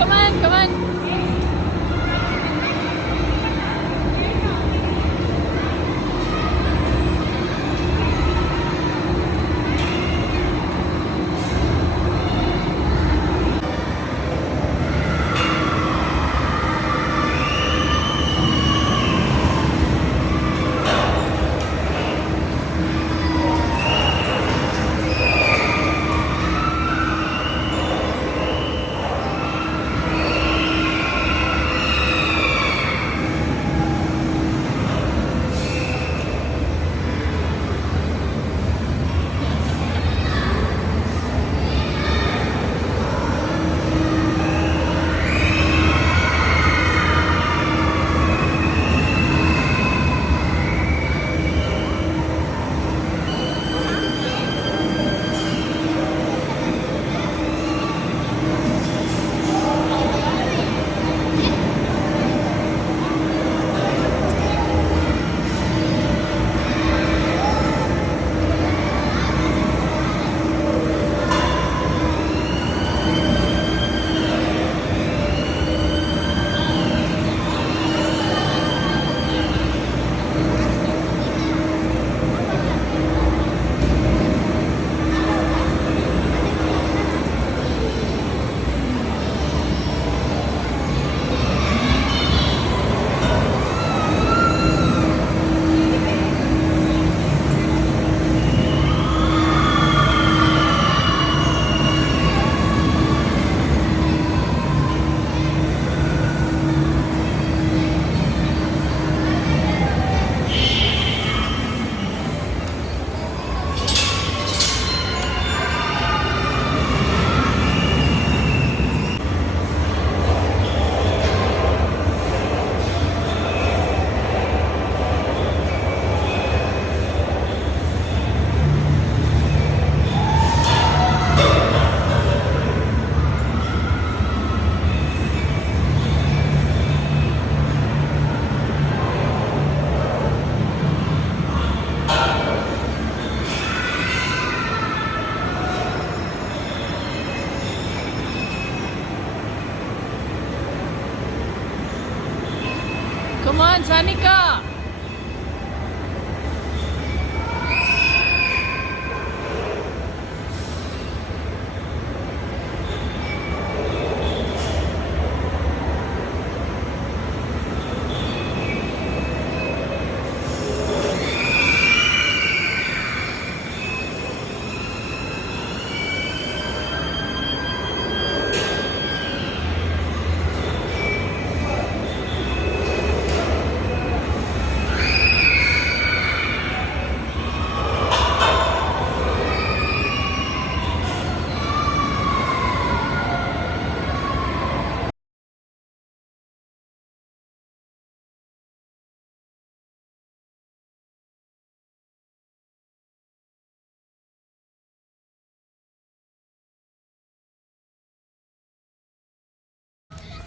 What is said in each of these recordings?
come on. Come on, Sanika.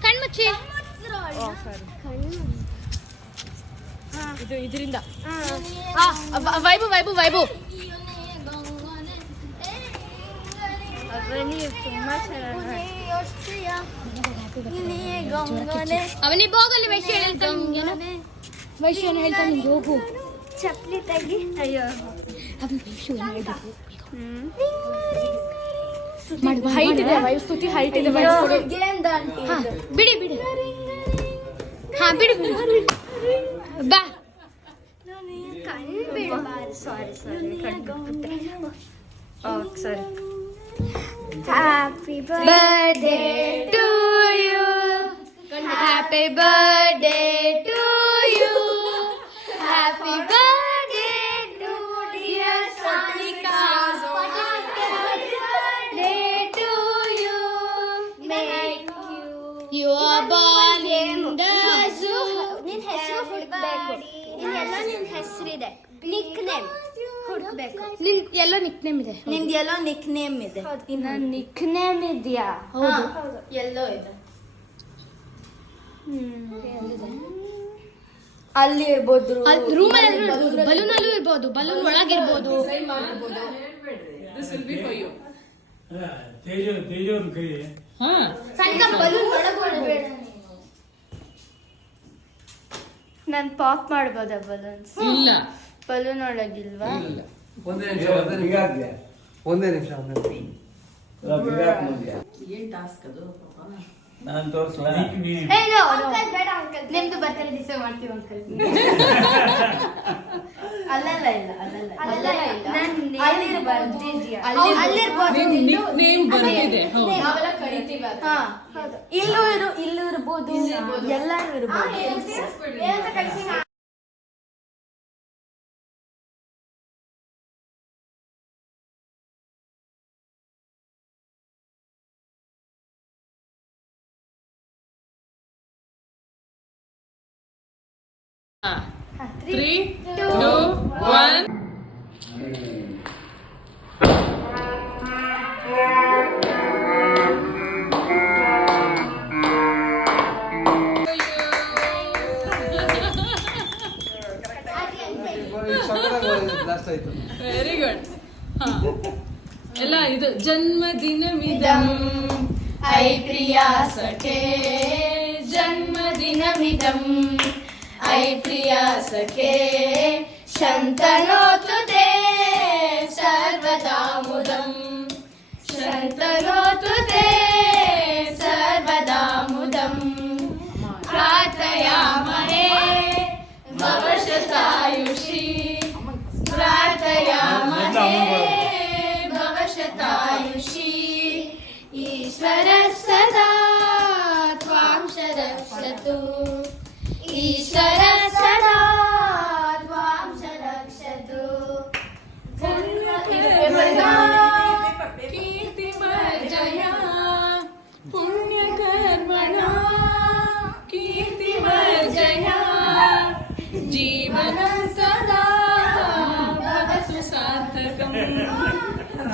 ಕಣ್ಮುಚ್ಚಿ. ಇದು ಇದರಿಂದ ವೈಬು ವೈಬು ವೈಬು ಅವನಿಗೆ ಹೋಗಲ್ಲಿ ವೈಶ್ಯ ಹೇಳ್ತಾನೆ. ವೈಶ್ಯನ ಹೇಳ್ತಾನೆ ನಿಂಗೆ ಹೋಗು. ಚಪ್ಪಲಿ ತೆಗಿ. ಅಯ್ಯೋ ಹೈಟ್ ಇದೆ ಸ್ತುತಿ, ಹೈಟ್ ಇದೆ. ಬಿಡಿ ಬಿಡಿ. ಹಾ ಬಿಡಿ ಬಿಡಿ. ಬಾ. ಕಣ್ಣು ಬಿಡಬಾರ್ದು. Sorry sorry. Happy birthday to you. Happy birthday to you. Happy birthday to dear Sanika. You are born in the zoo. ನಿನ್ನ ಹೆಸರು ಹುಡುಕ್ಬೇಕು. ನಿನ್ನ ಹೆಸರಿದೆ. ನಿಕ್ ನೇಮ್ ಹುಡುಕ್ಬೇಕು. ನಿನ್ ಎಲ್ಲೋ ನಿಕ್ ನೇಮ್ ಇದೆ. ನಿಂದು ಎಲ್ಲೋ ನಿಕ್ ನೇಮ್ ಇದೆ. ನನ್ನ ನಿಕ್ ನೇಮ್ ಇದೆಯಾ? ಹೌದು. ಎಲ್ಲೋ ಇದೆ. ಅಲ್ಲಿ ಇರ್ಬೋದು. ರೂಮಲ್ಲಿ ಇರ್ಬೋದು, ಬಲೂನ್ ಅಲ್ಲೂ ಇರ್ಬೋದು, ಬಲೂನ್ ಒಳಗಿರ್ಬೋದು. ಹಾ ಸಾನಿಕಾ ಬಲೂನ್ ಒಳಗೆ ನಾನು ಪಾಪ್ ಮಾಡ್ಬೋದಾ ಬಲೂನ್ಸ್? ಇಲ್ಲ ಬಲೂನ್ ಒಳಗಿಲ್ವಾ? ಇಲ್ಲ ಒಂದೇ ನಿಮಿಷ ಏನ್ ಟಾಸ್ಕ್ ಅದು ನಾನು ತೋರಿಸ್ಲಾ? ನಿಮ್ದು ಬರ್ತಡೇ ದಿವಸ ಮಾಡ್ತೀವಿ ಅಂಕಲ್. ಅಲ್ಲಲ್ಲ ಇಲ್ಲ ನಿಮ್ ನಿಕ್ ನೇಮ್ ಬರ್ತಿದೆ ಹೌದು ಹಾ ಇಲ್ಲೂ ಇರ್ಬೋದು, ಎಲ್ಲರೂ ಇರ್ಬೋದು. ಹಾ 3 2 1 ವೆರಿ ಗುಡ್. ಹಾ ಎಲ್ಲ ಇದು ಜನ್ಮದಿನಮಿದಂ ಐ ಪ್ರಿಯಾ ಸಖೇ ಜನ್ಮದಿನಮಿದಂ ಐ ಪ್ರಿಯಾ ಸಖೇ ಶಂತನೋತು ತೇ ಸರ್ವದಾ ಮುದಂ ಶಂತನೋತು ತೇ ಸರ್ವದಾ ಮುದಂ ಪ್ರಾರ್ಥಯಾಮಹೇ ಭವಶತಾಯುಷಿ ಪ್ರಾರ್ಥಯಾಮಹೇ ಭವಶತಾಯುಷಿ ಈಶ್ವರ ಸದಾ ತ್ವಾಂ ರಕ್ಷತು ಈಶ್ವರ ಸದಾ ತ್ವಾಂ ರಕ್ಷತು ಕೀರ್ತಿಮರ್ಜಯ ಪುಣ್ಯಕರ್ಮಣ ಕೀರ್ತಿಮರ್ಜಯ ಜೀವನ ಸದಾ ಭವತು ಸಾರ್ಥಕಂ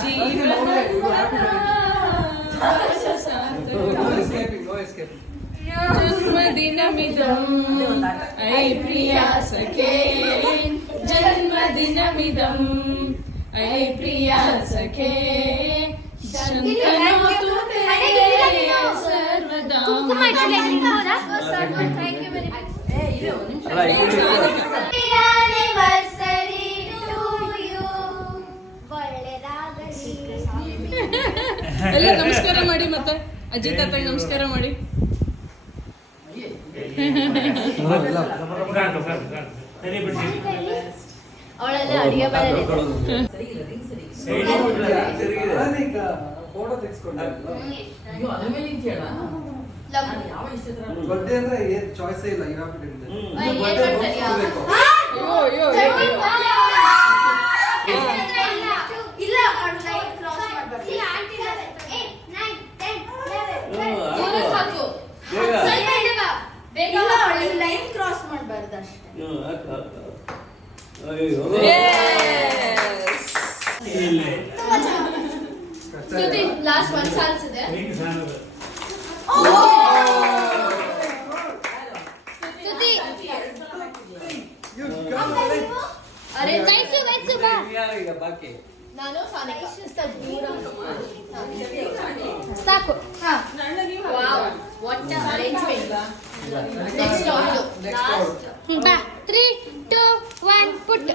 ಜೀವನ ಭವತು ಸಾರ್ಥಕಂ ಜನ್ಮದಿನಮಿದಂ ಐ ಪ್ರಿಯಾ ಸಖೇ ಜನ್ಮದಿನಮಿದಂ ಐ ಪ್ರಿಯಾ ಸಖೇ ಶಂತನೋತು ತೇ ಸರ್ವದಾ ಕುಂಕುಮ ಇಟ್ಟಿಲ್ಲ ನಿಮ್ಗೆ ಹೌದಾ? Thank you very much. ಎಲ್ಲ ನಮಸ್ಕಾರ ಮಾಡಿ ಮತ್ತೆ ಅಜ್ಜಿ ತಾತಂಗೆ ನಮಸ್ಕಾರ ಮಾಡಿ. ಅವಳೆಲ್ಲ ಅಡಿಗೆ ಮನೆ ಫೋಟೋ ತೆಗೆಸ್ಕೊಂಡೆ ಚಾಯ್ಸ್ ಇಲ್ಲ ಇಲ್ಲ ಲೈನ್ ಕ್ರಾಸ್ ಮಾಡಬಾರ್ದು. ಇಲ್ಲ ಲೈನ್ ಕ್ರಾಸ್ ಮಾಡಬಾರ್ದು ಅಷ್ಟೇ. ಲಾಸ್ಟ್ ಒನ್ ಚಾನ್ಸ್ ಇದೆ. ಅರೆ ಗೈಸು ಬಾ. ಬಾಕಿ ನಾನು ಸಾನಿಕಾ ಸಾಕು. ಹಾ wow what arrangement. Next round last ಬಾ 3 2 1 ಪುಟ್.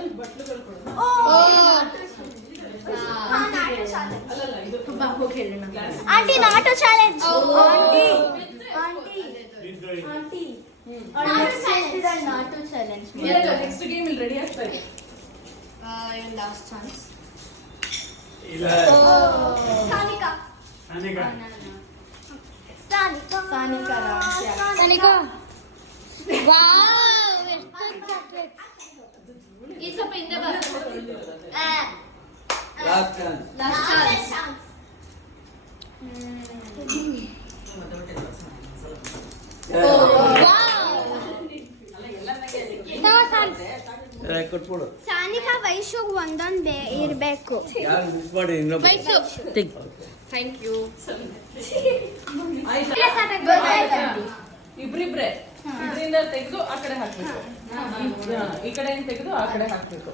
ಆಂಟಿ ನಾಟೋ ಚಾಲೆಂಜ್. ನಾಟೋ ಚಾಲೆಂಜ್. ನೆಕ್ಸ್ಟ್ ಗೇಮ್ ಇಲ್ಲಿ ರೆಡಿ ಆಗ್ತಾ ಇದೆ. Last chance. Sanika Sanika wow ಎಷ್ಟು ಚಾಕ್ಲೇಟ್. ಈ ಸ್ವಲ್ಪ ಹಿಂದೆ ಬಾ. Last chance. Last chance. ಕೊಟ್ಬಿಡು. ಸಾನಿಕಾ ವೈಶುಗ್ ಒಂದೊಂದು ಇರ್ಬೇಕು. ಯಾರು ಮಿಸ್ ಮಾಡಿ ಇನ್ನೊಬ್ಬ ವೈಸು ಥ್ಯಾಂಕ್ ಯು. ಇಬ್ರಿಬ್ರೆ ಇದರಿಂದ ತೆಗೆದು ಆ ಕಡೆ ಹಾಕ್ಬೇಕು. ಈ ಕಡೆಯಿಂದ ತೆಗೆದು ಆ ಕಡೆ ಹಾಕ್ಬೇಕು.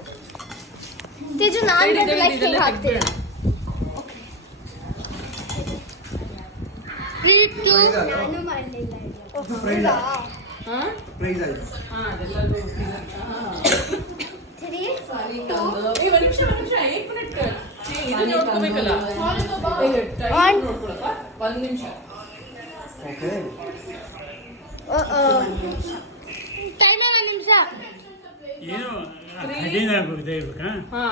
ತೇಜು ನಾನು ಲೈಫ್ ಹಾಕ್ತೀನಿ. 3, 2. ನಾನು ಮಾಡಲಿಲ್ಲ ಹಾ ಪ್ರೈಸ್ ಆಯ್ತು. ಹಾ ಅದೆಲ್ಲರೂ ಥ್ರೀ ಒಂದ್ ನಿಮಿಷ ಏಕ್ ಮಿನಿಟ್ ಇದು ನೋಡ್ಕೋಬೇಕಲ್ಲ One. ನೋಡ್ಕೊಳಪ್ಪ ಒಂದ್ ನಿಮಿಷ ಓಕೆ. ಟೈಮರ್ 1 ನಿಮಿಷ. ಏನು ಹದಿನಾಲ್ಕು ಇರ್ಬೇಕಾ? ಹಾ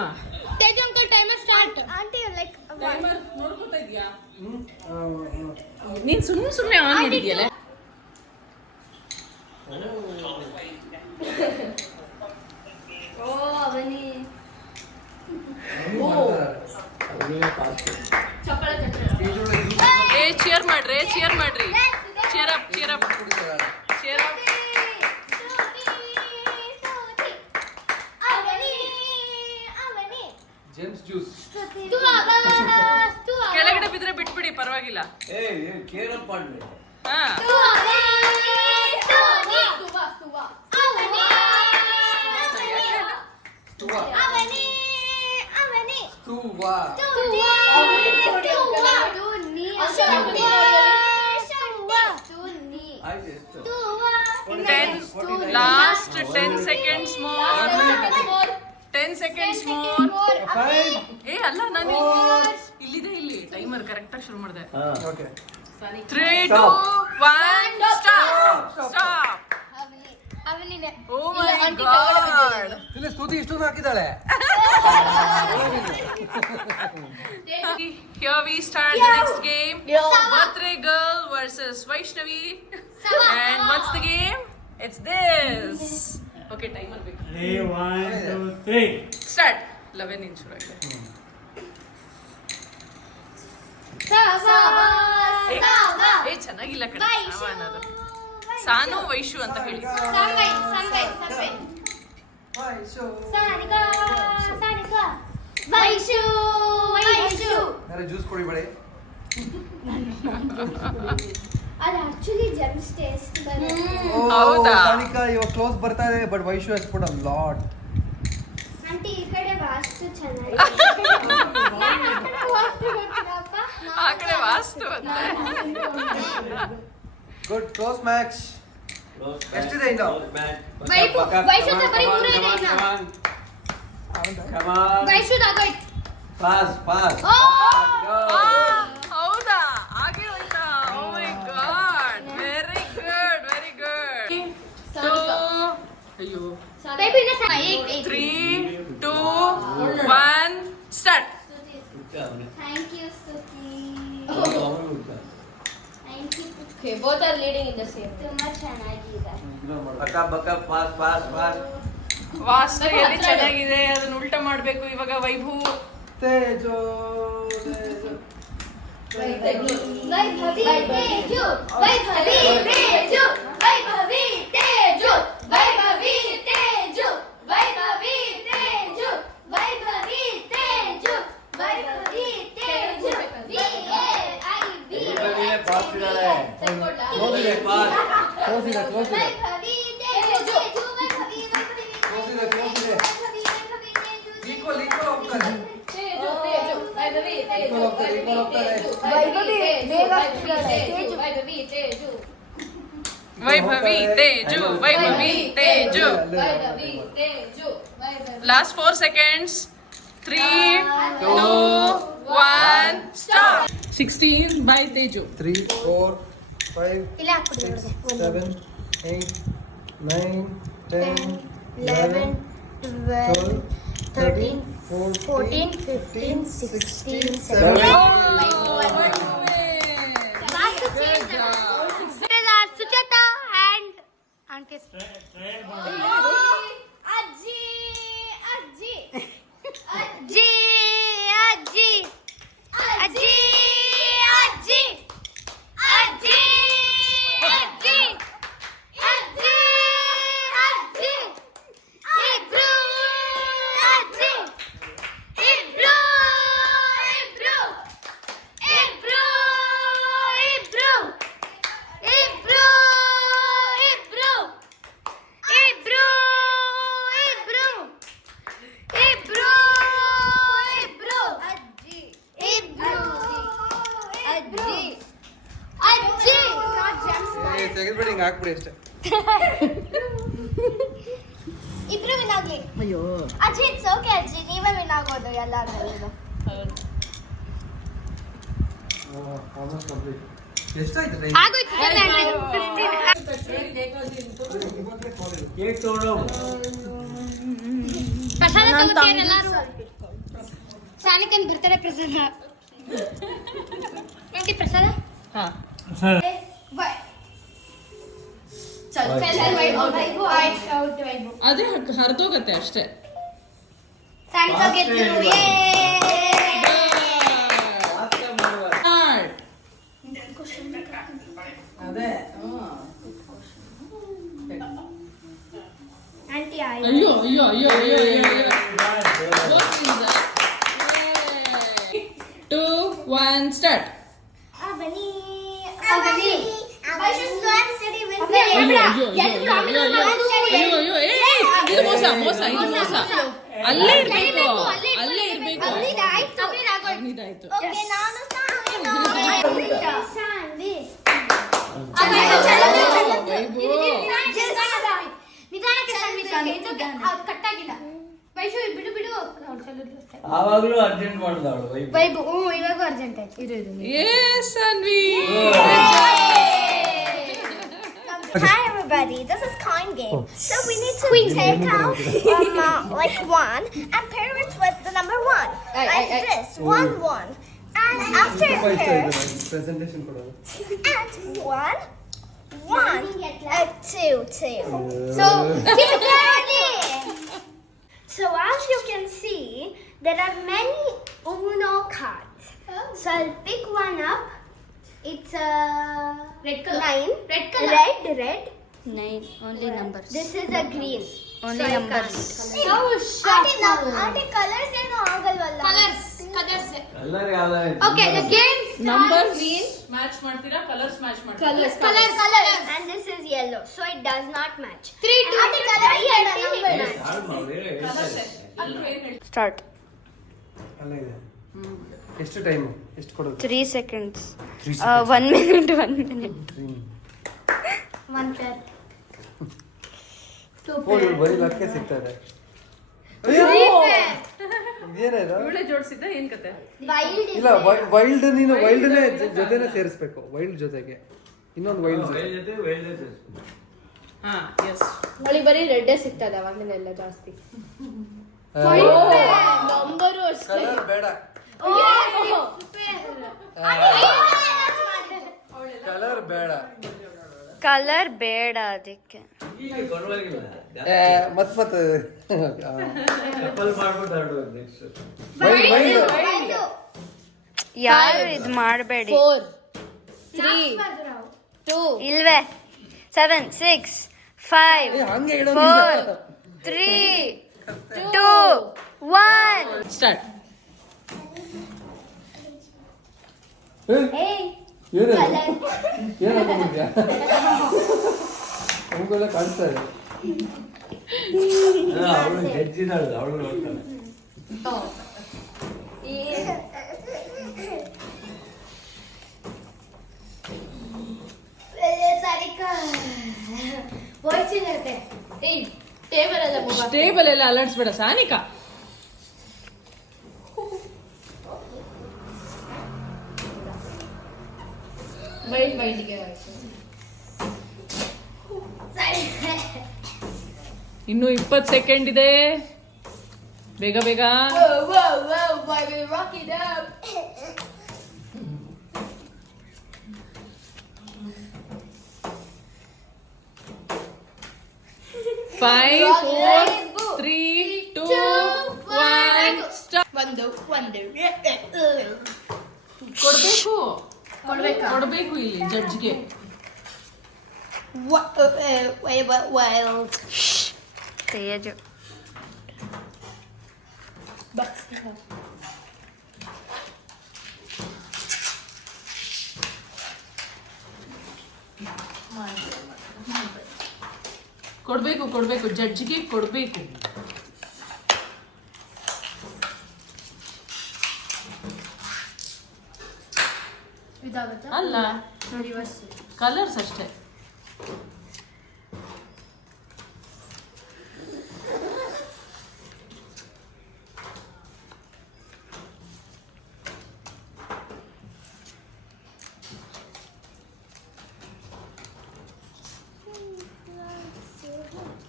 Teju uncle timer start. Aunty like timer ನೋಡ್ಕೊತಾ ಇದೀಯಾ ನೀನ್ ಸುಮ್ನೆ ಆನ್ ಮಾಡಿದ್ಯಲ್ಲ ಓ ಅವನಿ ಏ ಚೇರ್ ಮಾಡ್ರಿ ಚೇರ್ ಮಾಡ್ರಿ cheer up cheer up cheer up James juice. ಕೆಳಗಡೆ ಬಿದ್ರೆ ಬಿಟ್ಬಿಡಿ ಪರವಾಗಿಲ್ಲ ಏ ಕೇರ್ ಅಪ್ ಮಾಡ್ರಿ. ಹಾ ತುವಾ. ತುವಾ. ಆಯ್ತು ಎಷ್ಟು? 10 last 10 seconds more 10 seconds more Five. ಏ ಅಲ್ಲ ನಾನು ಇಲ್ಲಿದೆ ಇಲ್ಲಿ ಟೈಮರ್ ಕರೆಕ್ಟ್ ಆಗಿ ಶುರು ಮಾಡಿದೆ ಹಾ. Okay. 3 2 1 stop stop O my god ಇಲ್ಲಿ ಸ್ತುತಿ ಇಷ್ಟೊಂದು ಹಾಕಿದ್ದಾಳೆ. Here we start the next game. Birthday girl versus Vaishnavi. And what's the game? It's this. Okay, timer ಬೇಕು. Ready, 1, 2, 3. Start. 11 inch right. ಏ ಚೆನ್ನಾಗಿಲ್ಲ ಕಣೆ ಸಾಮಾನ್ ಅದು. ಸಾನು ವೈಶು ಅಂತ ಹೇಳಿ. ಯಾರು ಜ್ಯೂಸ್ ಕುಡಿಬೇಡಿ. ಅದು ಆಕ್ಚುಲಿ ಜೆಮ್ಸ್ ಟೇಸ್ಟ್ ಹೌದಾ? ತಾನಿಕಾ ಇವಾಗ ಕ್ಲೋಸ್ ಬರ್ತಾ ಇದೆ ಬಟ್ ವೈಶು ಹಸ್ ಪುಟ್ ಅ ಲಾಟ್. ಆಂಟಿ ಈ ಕಡೆ ವಾಸ್ತು ಚೆನ್ನಾಗಿದೆ ಆ ಕಡೆ ವಾಸ್ತು ಅಂತ. Good close match. ಎಷ್ಟಿದೆ ಇನ್ನು? ವೈಶುದ ಬರೀ ಮೂರೇ ಇದೆ ಇನ್ನ. ವೈಶುದ ಆಗೋಯ್ತು. ಫಾಸ್ಟ್. ಹೌದಾ ಹಾಗೆ ಹೋಯ್ತಾ? Oh my god very good very good. ಅಯ್ಯೋ ಬೇಬಿ ಇನ್ನ 3 2 1 start. Thank you Stuti thank you Okay, both are leading in the same. ತುಂಬಾ ಚೆನ್ನಾಗಿದೆ ವಾಸ್ತು ಎಲ್ಲಿ ಚೆನ್ನಾಗಿದೆ ಅದನ್ನ ಉಲ್ಟಾ ಮಾಡ್ಬೇಕು ಇವಾಗ Vaibhu. Tejo Vaibhavi Teju Vaibhavi Teju Vaibhavi Teju Vaibhavi Teju Vaibhavi Teju Vaibhavi Teju Vaibhavi Teju Vaibhavi Teju Vaibhavi Teju Vaibhavi Teju. Last 4 seconds. 3 2 1 start. 16 by Teju. 3 4 5 ಇಲ್ಲ ಹಾಕ್ಬಿಡಿ 7 8 9 10 11 12 13 14 15 16 ಸುಜಾತಾ and auntie. ಅಜ್ಜಿ ಅಜ್ಜಿ ಅಜ್ಜಿ ಅಜ್ಜಿ ಅಜ್ಜಿ ಅಜ್ಜಿ ಅಜ್ಜಿ ಅಜ್ಜಿ ಅಜ್ಜಿ ಅಜ್ಜಿ ಇಬ್ರು ಅಜ್ಜಿ ಇಬ್ರು ಇಬ್ರು ತೆಗೆದ್ಬಿಡಿ ಹಿಂಗೆ ಹಾಕ್ಬಿಡಿ ಅಷ್ಟೇ. ಇಬ್ರು ವಿನ್ ಆಗ್ಲಿ. ಅಯ್ಯೋ ಅಜ್ಜಿ ಇಟ್ಸ್ ಓಕೆ ಅಜ್ಜಿ, ನೀವೇ ವಿನ್ ಆಗೋದು ಎಲ್ಲಾದ್ರಲ್ಲೂ. Almost complete. ಎಷ್ಟಾಯ್ತು ಟೈಮ್? ಆಗೋಯ್ತು ಕೇಕ್ ತೊಗೊಳ್ಳೋ. ಪ್ರಸಾದ ತಗೋತೀರ ಎಲ್ಲರೂ. ಸಾನಿಕನ್ ಬರ್ತಾರೆ ಪ್ರಸಾದ. ಆಂಟಿ ಪ್ರಸಾದ. ಹಾ ಸರ್ ಅದೇ ಹರಿದೋಗತ್ತೆ ಅಷ್ಟೇ. ಸಾನಿಕಾ ಗೆದ್ರು. ಅದೇ ಆಂಟಿ ಆಯ್. ಅಯ್ಯೋ ಅಯ್ಯೋ ಅಯ್ಯೋ ಅಯ್ಯೋ ಅಯ್ಯೋ 2 1 ಸ್ಟಾರ್ಟ್. ಬನ್ನಿ ಬನ್ನಿ. ಬೈಶು ಸ್ಲೋ ಅಂಡ್ ಸ್ಟಡಿ ವಿಲ್ ಅಯ್ಯೋ ಅಯ್ಯೋ ಅಯ್ಯೋ ಅಯ್ಯೋ ಅಯ್ಯೋ ಏ ಇದು ಮೋಸ ಮೋಸ ಇದು ಮೋಸ. ಅಲ್ಲೇ ಇರ್ಬೇಕು ಅಲ್ಲೇ ಇರ್ಬೇಕು. ಇದಾಯ್ತು. ಇದಾಯ್ತು. ಓಕೆ ನಾನು ಸಾನ್ವಿ. ಅದು ಕಟ್ಟಾಗಿಲ್ಲ. ವೈಶು ಬಿಡು ಬಿಡು. ಆವಾಗಲೂ ಅರ್ಜೆಂಟ್ ಮಾಡಿದವಳು ವೈಬು ಇವಾಗೂ ಅರ್ಜೆಂಟ್ ಆಯ್ತು. Yes, Anvi. Hi everybody, this is coin game. So we need to take out like one and pair it with the number one. Like this, 1 1. And after you pair, presentation ಕೊಡೋದು. and 1 1 2 2. So keep it ready. So as you can see, there are many Uno cards. So I'll pick one up. It's a red color. 9. Red color. Red. 9 only numbers. This is a green. Only numbers. Auntie colors ಏನು ಆಗಲ್ವಲ್ಲ? Colors. ಎಲ್ಲರೂ ಯಾವ್ದಾರು Okay, the game Numbers match ಮಾಡ್ತೀರಾ? Colors match ಮಾಡ್ತೀರಾ? colors. And this is yellow, so it does not match. 3 2 Auntie color and number match. Start. ಅಲ್ಲ ಇದೆ. ಎಷ್ಟು time? ಎಷ್ಟು ಕೊಡೋದು? 3 seconds. 1 minute. 1 minute. 1 pair. 2 ಓ ಇವ್ರು ಬರೀ ಲಕ್ಕೆ ಸಿಗ್ತದೆ. ಇದೇನೇನು? ಇವಳೆ ಜೋಡಿಸಿದ್ದ ಏನ್ ಕತೆ? Wild. ಇಲ್ಲ ವೈಲ್ಡ್ ನೀನು ವೈಲ್ಡ್ನೇ ಜೊತೆನೇ ಸೇರಿಸ್ಬೇಕು. ವೈಲ್ಡ್ ಜೊತೆಗೆ ಇನ್ನೊಂದು ವೈಲ್ಡ್ ಜೊತೆ. ಹಾ ಎಸ್. ಅವಳಿಗೆ ಬರೀ ರೆಡ್ಡೇ ಸಿಗ್ತದೆ ಅವಾಗಿನೆಲ್ಲ ಜಾಸ್ತಿ. ನಂಬರು ಅಷ್ಟೇ. ಕಲರ್ ಬೇಡ. ಕಲರ್ ಬೇಡ. ಕಲರ್ ಬೇಡ ಅದಕ್ಕೆ. ಈಗ ಪರವಾಗಿಲ್ಲ ಮತ್ತೆ ಕಪಲ್ ಮಾಡ್ಬಿಟ್ಟು ಆಡ್ಬೇಕು ನೆಕ್ಸ್ಟ್. ವೈಲ್ಡ್ ಯಾರು ಇದು ಮಾಡಬೇಡಿ. 4 3 2 ಇಲ್ವೇ 7 6 5 ಹಂಗೆ ಇಡೋ 4 3 2 1 ಸ್ಟಾರ್ಟ್. ಏನಾಗ್ತಿದ್ಯಾ? ನಮಗೆಲ್ಲ ಕಾಣಿಸ್ತಾ ಇದೆ. ಅವಳು ಜಡ್ಜಿದಾಳು, ಅವಳು ನೋಡ್ತಾಳೆ. Sarika. Voice ಇರುತ್ತೆ. ಏಯ್ ಟೇಬಲ್ ಎಲ್ಲ ಮಗ. ಟೇಬಲ್ ಎಲ್ಲ ಅಲರ್ಟ್ಸ್ಬೇಡ ಸಾನಿಕಾ. ಮೈಂಡಿಗೆ ಇನ್ನು 20 ಸೆಕೆಂಡ್ ಇದೆ. ಬೇಗ ಬೇಗ. why we rock it up. 5 4 3 2 1 start. ಕೊಡ್ಬೇಕು ಇಲ್ಲಿ ಜಡ್ಜ್ಗೆ. ತೇಜು ಕೊಡ್ಬೇಕು ಜಡ್ಜ್ಗೆ ಕೊಡ್ಬೇಕು. ಅಲ್ಲ ಕಲರ್ಸ್ ಅಷ್ಟೇ.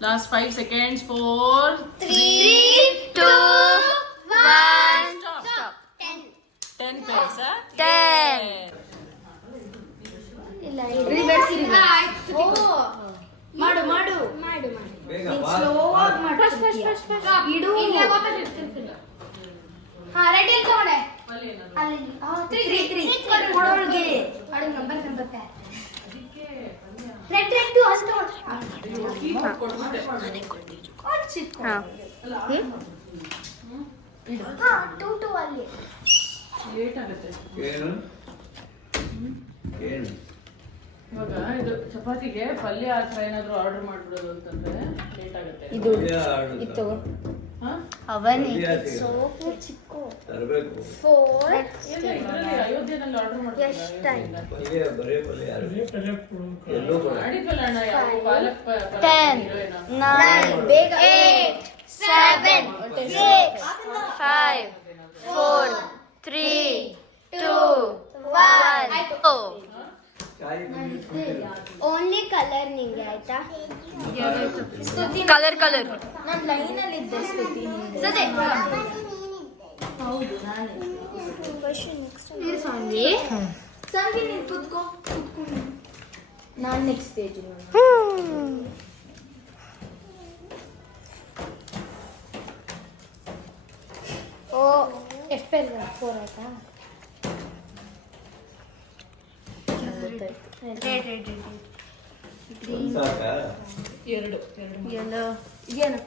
Last 5 seconds. 4, 3, 2, 1. stop. 10 pairs, huh? 10. ಮಾಡು ಬೇಗ ಸ್ಲೋ ಆಗಿ ಮಾಡು ಇಡು ಹಾ ರೆಡಿ ತಗೊಂಡೆ ಅಲ್ಲಿ ಏನಾದ್ರು? ಅಲ್ಲಿ 3 ಕೊಡೋಳ್ಗೆ ಅಡು ನಂಬರ್ ಸಂಬತ್ತೆ ಅದಕ್ಕೆ ರೆಡ್ ರೆಡ್ ಟು ಅಷ್ಟು ಕೊಡ್ಬಿಟ್ಟೆ. ಹಾ 2 ಅಲ್ಲಿ ಲೇಟ್ ಆಗುತ್ತೆ. ಏನು ಏನು ಇವಾಗ ಇದು ಚಪಾತಿಗೆ ಪಲ್ಯ ಆ ಥರ ಏನಾದ್ರು ಆರ್ಡರ್ ಮಾಡ್ಬಿಡೋದು ಅಂತಂದ್ರೆ ಲೇಟ್ ಆಗುತ್ತೆ. ಇದು ಪಲ್ಯ ಆಡು ಇದು ತಗೋ ಹಾ? ಪಲ್ಯ ಸಿಗಲ್ಲ. ಸೋಪು ಚಿಕ್ಕು ತರಬೇಕು 4 ಇದ್ರಲ್ಲಿ ಅಯೋಧ್ಯೆನಲ್ಲಿ ಆರ್ಡರ್ ಮಾಡ್ತಾರೆ. ಪಲ್ಯ ಬರೇ ಪಲ್ಯ ಯಾರು ಎಲ್ಲೋ ಕೊಡ ಮಾಡಿದ್ವಲ್ಲ ಅಣ್ಣ, ಯಾವ ಪಾಲಕ್ 10, ಹೀರೋ ಏನೋ. 9, ಬೇಗ 8, 7, 6, 5, 4, 3, 2, 1. Oh. ಚಾಯ್ ಕುಡಿಸ್ಬಿಟ್ಟಿರು. ಓನ್ಲಿ ಕಲರ್ ನಿಂಗೆ ಆಯ್ತಾ Color. ನಾನು ಲೈನಲ್ಲಿ ಇದ್ದೆ ಸ್ತುತಿ ಸತೆ ಹೌದು ನಾನೇ ಸಂಗಿ ಸಂಗಿ ನೀನು ಕೂತ್ಕೋ ನಾನು ನೆಕ್ಸ್ಟ್ ಸ್ಟೇಜ್ ಓ ಎಫ್ಎಲ್ 4 ಆಯ್ತಾ ರೆಡ್ ಒಂದ್ ಸಾಕಾ? ಎರಡು ಯೆಲ್ಲೋ ಏನು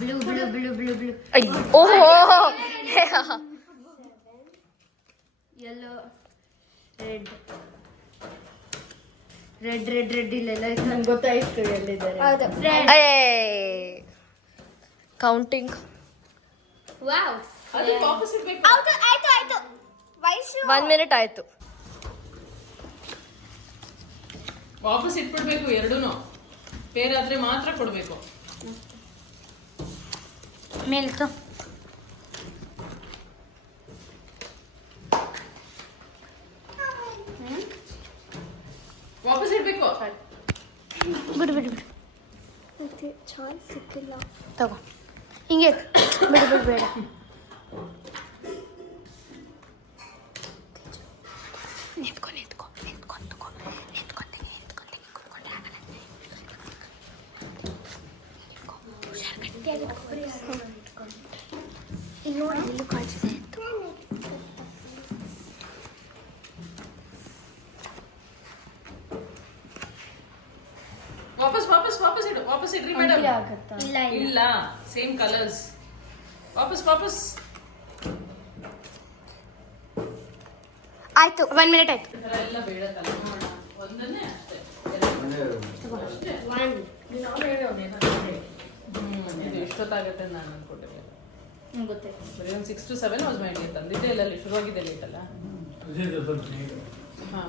ಬ್ಲೂ Oh. ಯೆಲ್ಲೋ ರೆಡ್ ಇಲ್ಲೆಲ್ಲ ನಂಗೆ ಗೊತ್ತಾಯ್ತು ಎಲ್ಲಿದ್ದಾರೆ ಹೌದು Hey. Counting. ವಾವ್ ಅದು ವಾಪಸ್ ಇಡ್ಬೇಕು. ಆಯ್ತು ವಯಸ್ಸು 1 minute ಆಯ್ತು. ವಾಪಸ್ ಇಟ್ಬಿಡ್ಬೇಕು ಎರಡೂನು. ಪೇರ್ ಆದ್ರೆ ಮಾತ್ರ ಕೊಡ್ಬೇಕು. ಮಿಲ್ಕ್. ವಾಪಸ್ ಇಡ್ಬೇಕು. ಬಿಡು ಚಾನ್ಸ್ ಸಿಕ್ಕಿಲ್ಲ ತಗೋ ಹಿಂಗೆ ಬಿಡು ಬೇಡ. ನೋಡಿ ಇಲ್ಲಿ ಕಾಣಿಸಿದೆ ವಾಪಸ್ ಇಡು. ವಾಪಸ್ ಇಡ್ರಿ ಮೇಡಮ್. ಆಗತ್ತಾ ಇಲ್ಲ ಇಲ್ಲ, ಸೇಮ್ ಕಲರ್ಸ್. ವಾಪಸ್ ಆಯ್ತು 1 minute ಆಯ್ತು. ಈ ಥರ ಎಲ್ಲ ಬೇಡ ತಲೆ ಮಾಡೋಣ. ಒಂದನ್ನೇ ಅಷ್ಟೇ. ಒಂದೇ ಇದು ಎಷ್ಟೊತ್ತಾಗುತ್ತೆ ಅಂತ ನಾನು ಅನ್ಕೊಂಡಿದ್ದೆ. ನಂಗೆ ಗೊತ್ತಾಯ್ತು ಬರೀ ಒಂದು 6 to 7 ವಾಸ್ ಮೈ ಡೇಟ್ ತಂದಿದ್ದೆ ಇಲ್ಲ, ಅಲ್ಲಿ ಶುರುವಾಗಿದೆ ಲೇಟ್ ಅಲ್ಲ. ಹಾ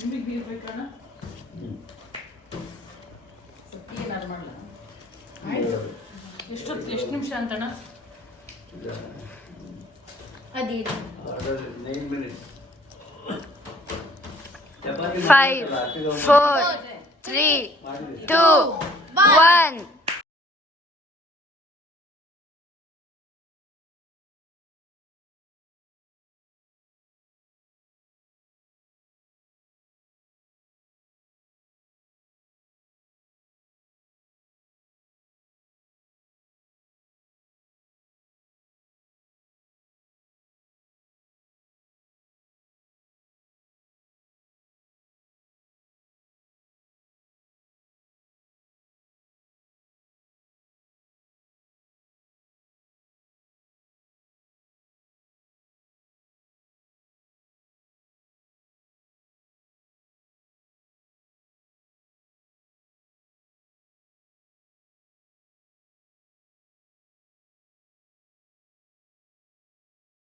ನಿಮಗೆ ಬೀರ್ಬೇಕಣ್ಣ. ಏನಾದ್ರು ಮಾಡಲ? ಎಷ್ಟು ನಿಮಿಷ ಅಂತಣ್ಣ? ಅದೇನು ಆರ್ಡರ್ 9 minutes. ಚಪಾತಿ 5, 4, 3, 2, 1.